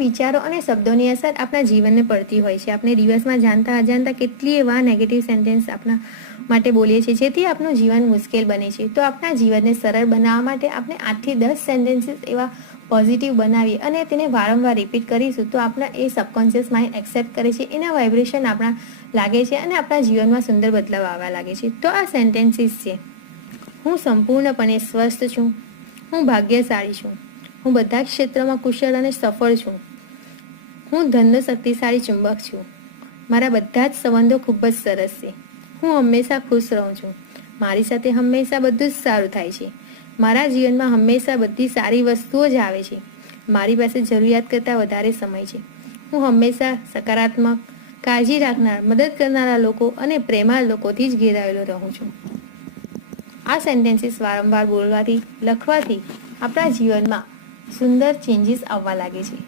વિચારો અને શબ્દોની અસર આપણા જીવનને પડતી હોય છે. આપણે દિવસમાં જાણતા અજાણતા કેટલીય વાર નેગેટિવ સેન્ટેન્સ આપણા માટે બોલીએ છીએ, જેથી આપણું જીવન મુશ્કેલ બને છે. તો આપણા જીવનને સરળ બનાવવા માટે આપણે 8 થી 10 સેન્ટેન્સીસ એવા પોઝિટિવ બનાવીએ અને તેને વારંવાર રિપીટ કરીશું તો આપણા એ સબકોન્શિયસ માઇન્ડ એક્સેપ્ટ કરે છે, એના વાઇબ્રેશન આપણા લાગે છે અને આપણા જીવનમાં સુંદર બદલાવ આવવા લાગે છે. તો આ સેન્ટેન્સીસ છે: હું સંપૂર્ણપણે સ્વસ્થ છું. હું ભાગ્યશાળી છું. હું બધા ક્ષેત્રમાં કુશળ અને સફળ છું. હું ધનનો શક્તિશાળી ચુંબક છું. મારા બધા જ સંબંધો ખૂબ જ સરસ છે. હું હંમેશા ખુશ રહું છું. મારી સાથે હંમેશા બધું જ સારું થાય છે. મારા જીવનમાં હંમેશા બધી સારી વસ્તુઓ જ આવે છે. મારી પાસે જરૂરિયાત કરતાં વધારે સમય છે. હું હંમેશા સકારાત્મક, કાળજી રાખનાર, મદદ કરનારા લોકો અને પ્રેમાળ લોકોથી જ ઘેરાયેલો રહું છું. આ સેન્ટેન્સીસ વારંવાર બોલવાથી, લખવાથી આપણા જીવનમાં સુંદર ચેન્જીસ આવવા લાગે છે.